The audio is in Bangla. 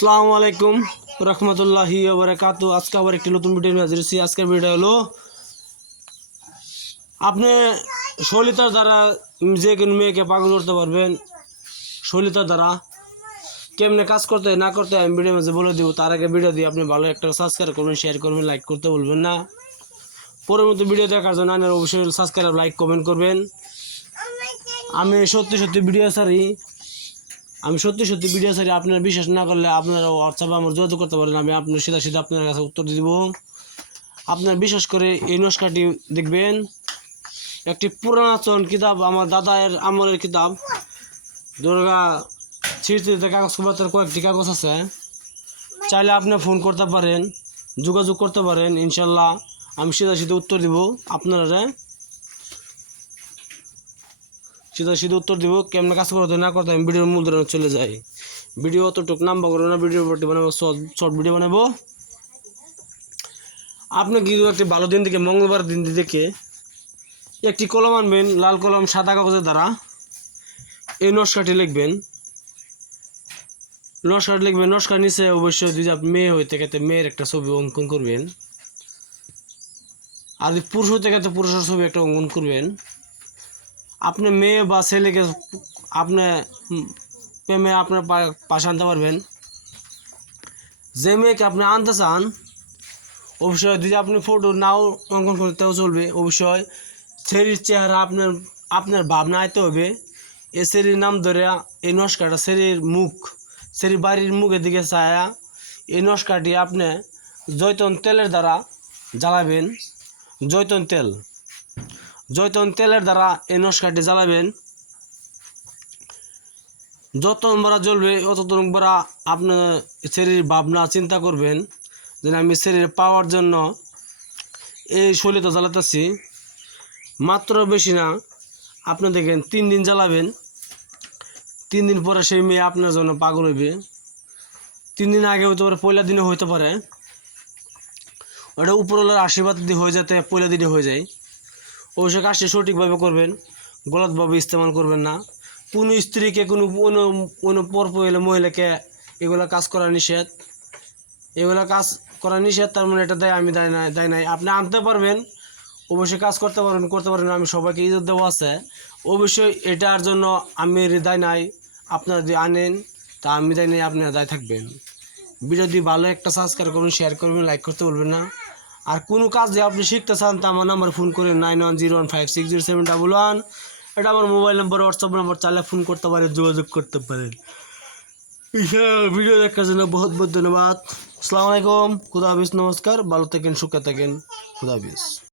আসসালামু আলাইকুম রহমতুল্লাহি বারাকাতু। আজকে আবার একটি নতুন ভিডিও নিয়ে হাজির আজকের ভিডিও হলো, আপনি সলিতার দ্বারা যে কোনো মেয়েকে পাগল করতে পারবেন সলিতার দ্বারা। কেমনে কাজ করতে না করতে আমি ভিডিও মাঝে বলে দিব। তার আগে ভিডিও দিয়ে আপনি ভালো একটা সাবস্ক্রাইব করবেন শেয়ার করবেন লাইক করতে বলবেন না। পরবর্তী ভিডিও দেখার জন্য আপনারা অবশ্যই সাবস্ক্রাইব লাইক কমেন্ট করবেন। আমি সত্যি সত্যি ভিডিও সারি আমি সত্যি সত্যি ভিডিও সারি আপনারা বিশ্বাস না করলে আপনারা হোয়াটসঅ্যাপে আমার যোগাযোগ করতে পারেন, আমি আপনার সিধা সিধা আপনার কাছে উত্তর দিব। আপনার বিশেষ করে এই নস্কাটি দেখবেন। একটি পুরাতন কিতাব, আমার দাদায়ের আমলের কিতাব। দুর্গা স্মৃতিতে কাগজ কবাতের কয়েকটি কাগজ আছে। চাইলে আপনি ফোন করতে পারেন, যোগাযোগ করতে পারেন, ইনশাল্লাহ আমি সিধা সিধা উত্তর দিব আপনারা সিধা সিধা উত্তর দিব, কেমন কাজ করতে না করতে আমি ভিডিওর মূল ধরে চলে যাই। ভিডিও অতটুকু নাম্বার করব না ভিডিও বানাবো শর্ট ভিডিও বানাবো। আপনি কিন্তু একটি ভালো দিন থেকে মঙ্গলবার দিন দেখে একটি কলম আনবেন, লাল কলম, সাদা কাগজের দ্বারা। এই নস্কাটি লিখবেন। নস্কার লিখবেন, নস্কার নিচে অবশ্যই যদি আপনি মেয়ে হইতে গেতে মেয়ের একটা ছবি অঙ্কন করবেন। আর যদি পুরুষ হইতে গেতে পুরুষের ছবি একটা অঙ্কন করবেন। আপনি মেয়ে বা ছেলেকে আপনি প্রেমে আপনার পাশে আনতে পারবেন। যে মেয়েকে আপনি আনতে চান, অবশ্যই যদি আপনি ফটো নাও অঙ্কন করতেও চলবে। অবশ্যই ছেলের চেহারা আপনার আপনার ভাবনা আইতে হবে। এ ছেলের নাম ধরে এই নস্কারটা ছেলের মুখ, ছেলের বাড়ির মুখের দিকে ছায়া, এই নস্কারটি আপনি জৈতন তেলের দ্বারা জ্বালাবেন। জৈতন তেল। জৈতন তেলের দ্বারা এই নস্কারটি জ্বালাবেন। যত নম্বরা জ্বলবে অত নম্বরা আপনার শরীর ভাবনা, চিন্তা করবেন যে আমি শরীর পাওয়ার জন্য এই শৈলীতে জ্বালাতেছি। মাত্র বেশি না, আপনি দেখেন তিন দিন জ্বালাবেন। তিন দিন পরে সেই মেয়ে আপনার জন্য পাগল হইবে। তিন দিন আগে হতে পারে পয়লা দিনে হইতে পারে। ওটা উপরওয়ালার আশীর্বাদ দিয়ে হয়ে যাতে, পয়লা দিনে হয়ে যায়। অবশ্যই কাজটি সঠিকভাবে করবেন, গলতভাবে ইস্তেমাল করবেন না। কোনো স্ত্রীকে, কোনো কোনো কোনো পর এলে মহিলাকে এগুলো কাজ করা নিষেধ। এগুলো কাজ করা নিষেধ, তার মানে এটা দেয় আমি দেয় নাই দেয় নাই। আপনি আনতে পারবেন, অবশ্যই কাজ করতে পারবেন করতে পারবেন আমি সবাইকে ইজ্জত দেওয়া আছে। অবশ্যই এটার জন্য আমি দায় নাই, আপনারা যদি আনেন, তা আমি দায় নাই আপনারা দায় থাকবেন। ভিডিও যদি ভালো একটা সাবস্ক্রাইব করবেন শেয়ার করবেন লাইক করতে বলবেন না। আর কোনো কাজ যে আপনি শিখতে চান তা আমার নাম্বার ফোন করে nine one zero one five six zero seven double one. এটা আমার মোবাইল নাম্বার, হোয়াটসঅ্যাপ নাম্বার, চাইলে ফোন করতে পারেন, যোগাযোগ করতে পারেন। ভিডিও দেখার জন্য বহুত বহুত ধন্যবাদ। আসসালামু আলাইকুম, খুদা হাফিজ, নমস্কার, ভালো থাকেন, সুখে থাকেন, খুদা হাফিজ।